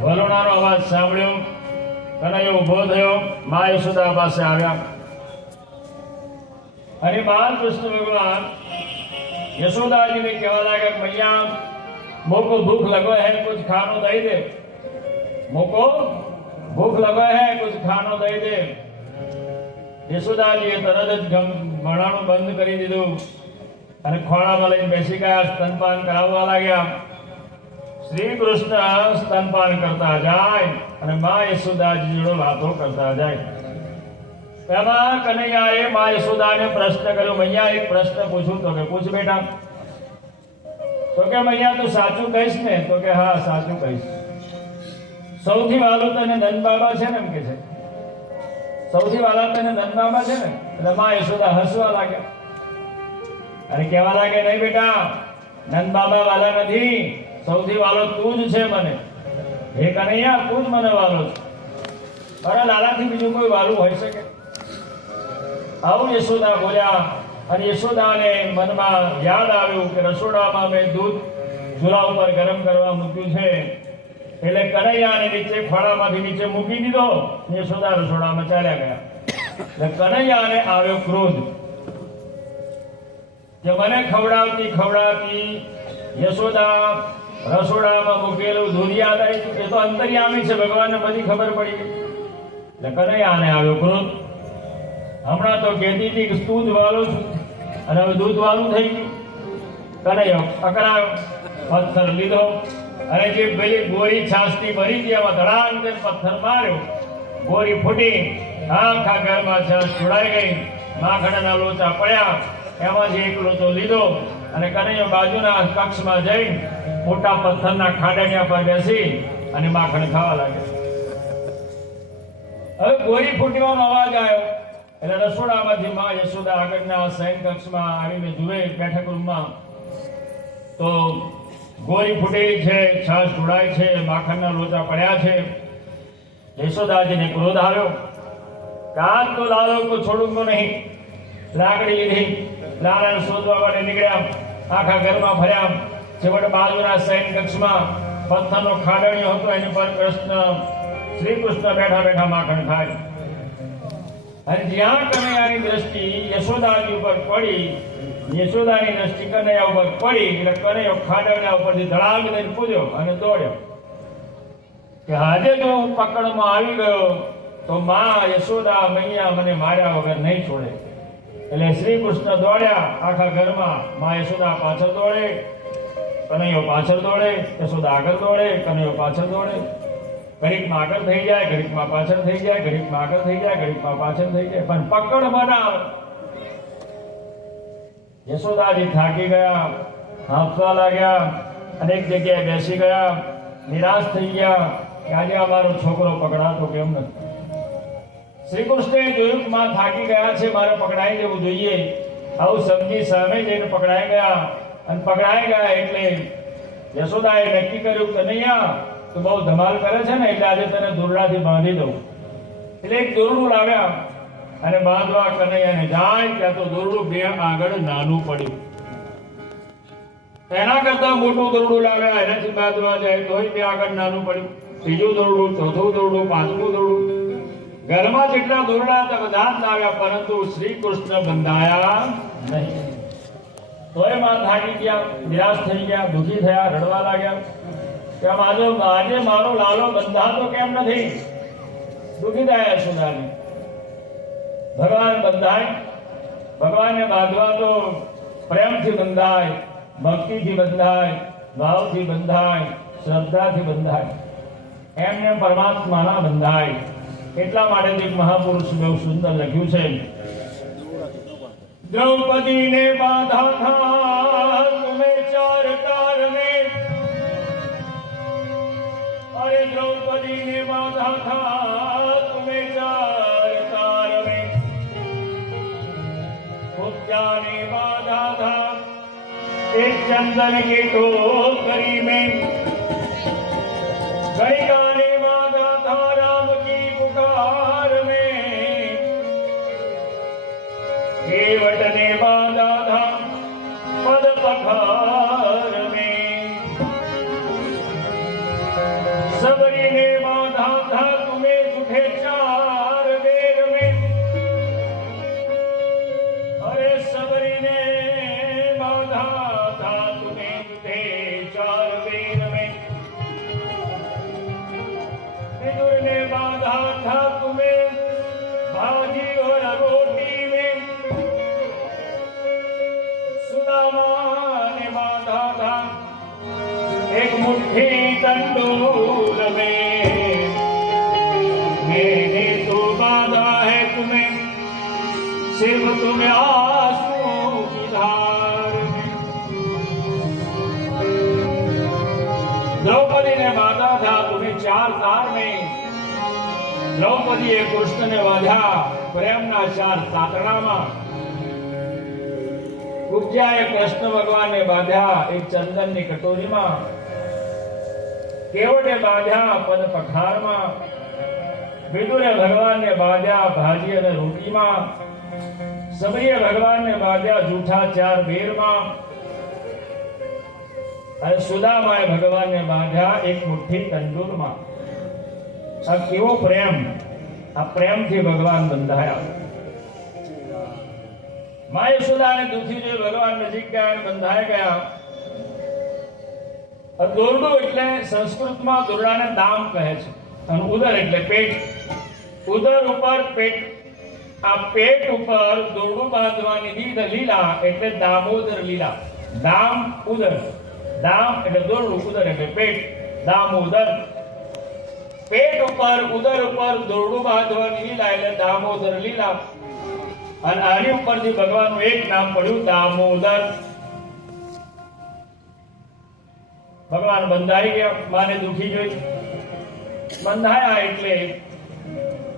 વલોણાનો અવાજ સાંભળ્યો કનૈયો ઊભો થયો. મા યશોદા પાસે આવ્યા. અને બાલકૃષ્ણ ભગવાન, યશોદાજીને કહેવા લાગ્યા મૈયા, મોકો ભૂખ લગો હે, કુછ ખાનો દઈ દે. મોકો ભૂખ લગો હે, કુછ ખાનો દઈ દે. યશોદાજીએ તરત જ ભણાણું બંધ કરી દીધું અને ખોળામાં લઈને બેસી ગયા, સ્તનપાન કરાવવા લાગ્યા. શ્રી કૃષ્ણ સ્તનપાન કરતા જાય અને મા યશોદાજી જોડે વાતો કરતા જાય. એમાં કનૈયાએ મા યશોદાને પ્રશ્ન કર્યો, મૈયા, એક પ્રશ્ન પૂછું તો કે પૂછ બેટા. તો કે, મૈયા, તું સાચું કહીશ ને? તો કે, હા, સાચું કહીશ. સૌથી વાલું તને નંદબાબા છે ને એમ કે છે. સૌથી વાલા તને નંદબાબા છે ને? એટલે મા યશોદા હસવા લાગ્યા. અને કહેવા લાગે નહીં બેટા? નંદબાબા વાલા નથી. સૌથી વાલો તું જ છે મને. હે કનૈયા તું જ મને વાલો છે. અરે લાલાથી બીજું કોઈ વાલું હોઈ શકે? આવું યશોદા બોલ્યા, અને યશોદાને મનમાં યાદ આવ્યું કે રસોડામાં મેં દૂધ ચૂલા ઉપર ગરમ કરવા મૂક્યું છે. એટલે કનૈયાને નીચે ખોળામાંથી નીચે મૂકી દીધો યશોદા રસોડામાં ચાલ્યા ગયા. એટલે કનૈયાને આવ્યો ક્રોધ. કે મને ખવડાવતી ખવડાવતી યશોદા રસોડામાં મૂકેલું દૂધ યાદ એ તો અંતર્યામી છે, ભગવાનને બધી ખબર પડી ગઈ. એટલે કનૈયાને આવ્યો ક્રોધ હમણાં તો કહેતી હતી કે જ છું. અને હવે દૂધ વાલું થઈ ગયું. કનૈયો અકરાયો પથ્થર લીધો. અને જે પેલી ગોરી છાસથી ભરી હતી, એમાં ધડામ દઈને પથ્થર માર્યો. ગોરી ફૂટી, આખા ઘરમાં છાસ છોડાઈ ગઈ. માખણના લોચા પડ્યા. એમાંથી એક લોચો લીધો. અને કનૈયો બાજુના કક્ષમાં જઈ મોટા પથ્થરના ખાડાનિયા પર બેસી અને માખણ ખાવા લાગ્યા. હવે ગોરી ફૂટવાનો અવાજ આવ્યો. એટલે રસોડામાંથી માં યશોદા આગળના શયન કક્ષમાં આવીને જુએ બેઠક રૂમમાં. તો ગોરી ફૂટે છે, છાશ ઢોળાય છે, માખણના લોચા પડ્યા છે. યશોદાજીને ક્રોધ આવ્યો. કાન તો લાલો કો છોડુંગો નહીં. લાકડી લીધી. લાલાને શોધવા માટે નીકળ્યા. આખા ઘરમાં ફર્યા. છેવટે બાજુના સૈન કક્ષમાં પથ્થરનો ખાડણીયો હતો, એની પર કૃષ્ણ શ્રી કૃષ્ણ બેઠા બેઠા માખણ ખાય. અને જ્યાં કનૈયાની દ્રષ્ટિ યશોદાજી ઉપર પડી, યશોદાની દ્રષ્ટિ કનૈયા ઉપર પડી, એટલે કનૈયો ખાડણીયા ઉપરથી ધડાક દઈને કૂદ્યો અને દોડ્યો. કે આજે જો હું પકડમાં આવી ગયો, તો માં યશોદા મૈયા મને માર્યા વગર નહીં છોડે. એટલે શ્રી કૃષ્ણ દોડ્યા, આખા ઘરમાં માં યશોદા પાછળ દોડે કનૈયો પાછળ દોડે, યશોદા આગળ દોડે, કનૈયો પાછળ દોડે. ઘડીકમાં આગળ થઈ જાય, ઘડીકમાં પાછળ થઈ જાય, ઘડીકમાં આગળ થઈ જાય, ઘડીકમાં પાછળ થઈ જાય. પણ પકડ બનાવ યશોદાજી થાકી ગયા, હાંફવા લાગ્યા, અનેક જગ્યાએ બેસી ગયા, નિરાશ થઈ ગયા કે આજે અમારો છોકરો પકડાતો કેમ નથી? શ્રી કૃષ્ણે જોયું કે માં થાકી ગયા છે, મારે પકડાઈ જવું જોઈએ. આવું સમજી સામે જઈને પકડાઈ ગયા. અને પકડાઈ ગયા એટલે યશોદાએ નક્કી કર્યું કે કનૈયા તો બહુ ધમાલ કરે છે ને, એટલે આજે તને દોરડાથી બાંધી દઉં. એટલે એક દોરડું લાવ્યા અને બાંધવા કનૈયાને જાય ત્યાં તો દોરડું બે આગળ નાનું પડ્યું. એના કરતા મોટું દોરડું લાવ્યા, એનાથી બાંધવા જાય, તોય બે આગળ નાનું પડ્યું. ત્રીજું દોરડું, ચોથું દોરડું, પાંચમું દોરડું. ઘરમાં જેટલા દોરડા હતા, બધા જ લાવ્યા, પરંતુ શ્રી કૃષ્ણ બંધાયા નહીં. તોયમાં થાકી ગયા, નિરાશ થઈ ગયા, દુઃખી થયા, રડવા લાગ્યા. કે આજે આજે મારો લાલો બંધાતો કેમ નથી? દુઃખી થયા યશોદાજી ભગવાન બંધાય, ભગવાનને બાંધવા તો પ્રેમથી બંધાય, ભક્તિથી બંધાય, ભાવથી બંધાય, શ્રદ્ધાથી બંધાય. એમને પરમાત્માના બંધાય. એટલા માટે એક મહાપુરુષ બહુ સુંદર લખ્યું છે. द्रौपदी ने बाधा था तुम्हें चार तार में अरे द्रौपदी ने बाधा था तुम्हें चार तार में भुजा ने बाधा था एक चंदन की टोकरी में गई मुझे दंडोल में मैंने तो बांधा है तुम्हें, सिर्फ़ तुम्हें आंसुओं की धार। द्रौपदी ने बाधा था तुम्हें चार तार में। द्रौपदी એ કૃષ્ણને વાંધા પ્રેમના ચાર સાતણામાં ગુજ્જાએ કૃષ્ણ ભગવાનને બાંધ્યા એક ચંદનની કટોરીમાં કેવડે બાંધ્યા પદ પખારમાં? વિદુરે ભગવાનને બાંધ્યા ભાજી અને રોટીમાં. સબરીએ ભગવાનને બાંધ્યા જૂઠા ચાર બેરમાં. અને સુદામાએ ભગવાનને બાંધ્યા એક મુઠ્ઠી તંદૂરમાં. આ કેવો પ્રેમ? આ પ્રેમથી ભગવાન બંધાયા. મા યશોદાને દુઃખી જોઈ ભગવાન નજીક ગયા અને બંધાઈ ગયા. આ દોરડું એટલે સંસ્કૃતમાં દોરડાને દામ કહે છે. અને ઉદર એટલે પેટ. ઉદર ઉપર પેટ. આ પેટ ઉપર દોરડું બાંધવાની દીધ લીલા એટલે દામોદર લીલા. દામ ઉદર. દામ એટલે દોરડું, ઉદર એટલે પેટ. દામોદર. પેટ ઉપર, ઉદર ઉપર દોરડું બાંધવાની લીલા એટલે દામોદર લીલા. અને આની ઉપરથી ભગવાનનું એક નામ પડ્યું, દામોદર. ભગવાન બંધાઈ ગયા, માને દુખી જોઈ. બંધાયા એટલે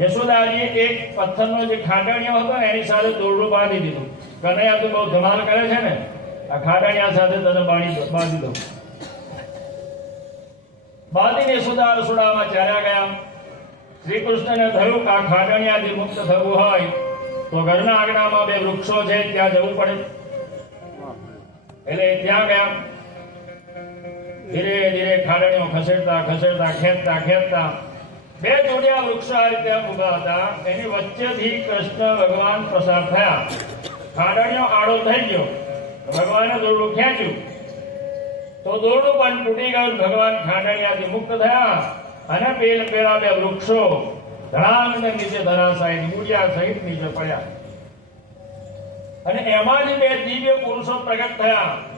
યશોદાજીએ એક પથ્થરનો જે ખાટણિયો હતો એની સાથે દોરડું બાંધી દીધું. કનૈયા તો બહુ ધમાલ કરે છે ને, આ ખાટણિયા સાથે તને બાંધી બાંધી દઉં. બાંધીને યશોદા રસોડામાં ચાલ્યા ગયા. શ્રી કૃષ્ણને થયું કે આ ખાટણિયાથી મુક્ત થવું હોય, તો ઘરના આંગણામાં બે વૃક્ષો છે, ત્યાં જવું પડે. એટલે ત્યાં ગયા. ધીરે ધીરે ખાડણીઓ ખસેડતા ખસેડતા, ખેંચતા ખેંચતા બે જોડિયા વૃક્ષો આ રીતે ઊભા હતા. એની વચ્ચેથી કૃષ્ણ ભગવાન પસાર થયા. ખાડણીઓ આડો થઈ ગયો. ભગવાને દોરડું ખેંચ્યું. તો દોરડું પણ તૂટી ગયું ભગવાન ખાડણીયાથી મુક્ત થયા. અને પેલ પેલા બે વૃક્ષો ધડાંગ નીચે ધરાશાયી મૂળિયા સહિત નીચે પડ્યા. અને એમાં જ બે દિવ્ય પુરુષો પ્રગટ થયા.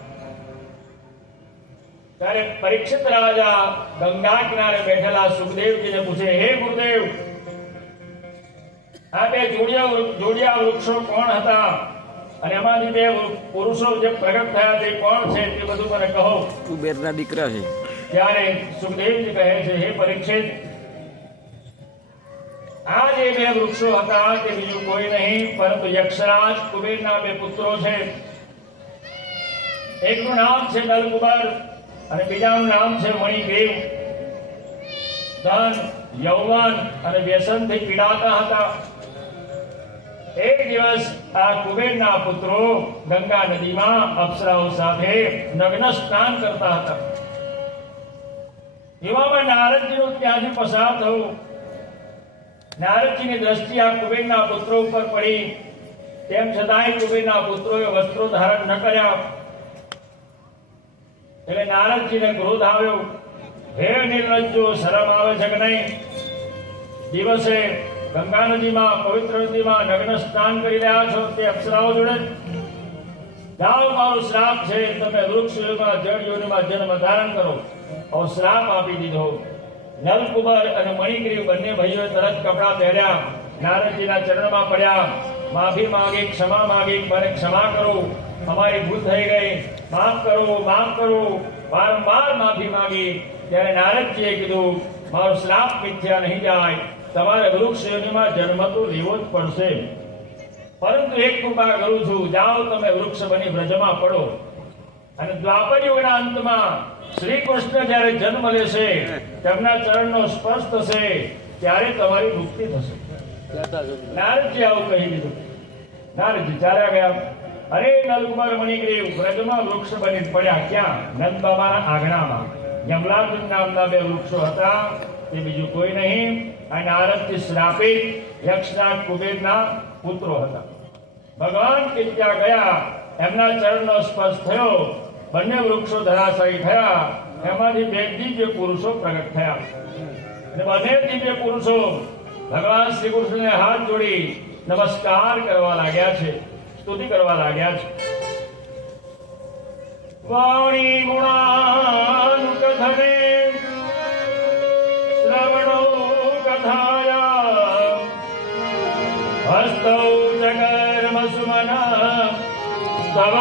ત્યારે પરીક્ષિત રાજા ગંગા કિનારે બેઠેલા સુખદેવજીને પૂછે હે ગુરુદેવ આ બે જોડિયા જોડિયા વૃક્ષો કોણ હતા? અને એમાંથી બે પુરુષો જે પ્રગટ થયા તે કોણ છે તે બધું મને કહો. કુબેરના દીકરા છે. ત્યારે સુખદેવજી કહે છે હે પરીક્ષિત આ જે બે વૃક્ષો હતા તે બીજું કોઈ નહીં પરંતુ યક્ષરાજ કુબેરના બે પુત્રો છે. એકનું નામ છે નલકુબર. અને બીજાનું નામ છે મણિદેવ ધન, યૌવન અને વ્યસનથી પીડાતા હતા. એક દિવસ આ કુબેરના પુત્રો ગંગા નદીમાં અપ્સરાઓ સાથે નગ્ન સ્નાન કરતા હતા. એવામાં નારદજીનું ત્યાંથી પસાર થયું. નારદજીની દ્રષ્ટિ આ કુબેરના પુત્રો ઉપર પડી. તેમ છતાંય કુબેરના પુત્રોએ વસ્ત્રો ધારણ ન કર્યા. એટલે નારદજીને ક્રોધ આવ્યો. હે નિર્લજ્જો શરમ આવે છે કે નહીં? દિવસે ગંગા નદીમાં, પવિત્ર નદીમાં નગ્ન સ્નાન કરી રહ્યા છો તે અપ્સરાઓ જોડે? જાઓ મારો શ્રાપ છે, તમે વૃક્ષ યોનિમાં જળ યોનિમાં જન્મ ધારણ કરો. અવ શ્રાપ આપી દીધો. નલકુબર અને મણિગ્રીવ બંને ભાઈઓએ તરત કપડાં પહેર્યા. નારદજીના ચરણમાં પડ્યા. માફી માગી, ક્ષમા માગી, મને ક્ષમા કરો. અમારી ભૂલ થઈ ગઈ. માફ કરો માફ કરો. વારંવાર માફી માંગી. ત્યારે નારદજીએ કીધું મારો શ્રાપ મિથ્યા નહીં જાય. તમારે વૃક્ષમાં જન્મ તો લેવો જ પડશે. પરંતુ એક કૃપા કરું છું જાઓ તમે વૃક્ષ બની વ્રજમાં પડો. અને દ્વાપર યુગના અંતમાં શ્રી કૃષ્ણ જ્યારે જન્મ લેશે તેમના ચરણનો સ્પર્શ થશે ત્યારે તમારી મુક્તિ થશે. નારદજી આવું કહી દીધું. નારદજી ચાલ્યા ગયા. અરે નલકુમાર મણિગ્રીવ વ્રજમાં વૃક્ષ બની પડ્યા ક્યાં? નંદ બાબાના આંગણામાં. યમલાર્જુન નામના બે વૃક્ષો હતા તે બીજું કોઈ નહીં. અને આરતથી શ્રાપિત યક્ષનાથ કુબેરના પુત્રો હતા. ભગવાન કે ત્યાં ગયા, એમના ચરણનો સ્પર્શ થયો. બંને વૃક્ષો ધરાશાયી થયા. એમાંથી બે દિવ્ય પુરુષો પ્રગટ થયા. અને બંને દિવ્ય પુરુષો ભગવાન શ્રી કૃષ્ણને હાથ જોડી નમસ્કાર કરવા લાગ્યા છે. સ્તુતિ કરવા લાગ્યા છે. વાણી ગુણાનુક ધને શ્રવણો કથાયા. હસ્તૌ ચકર્મ સુમના સર્વ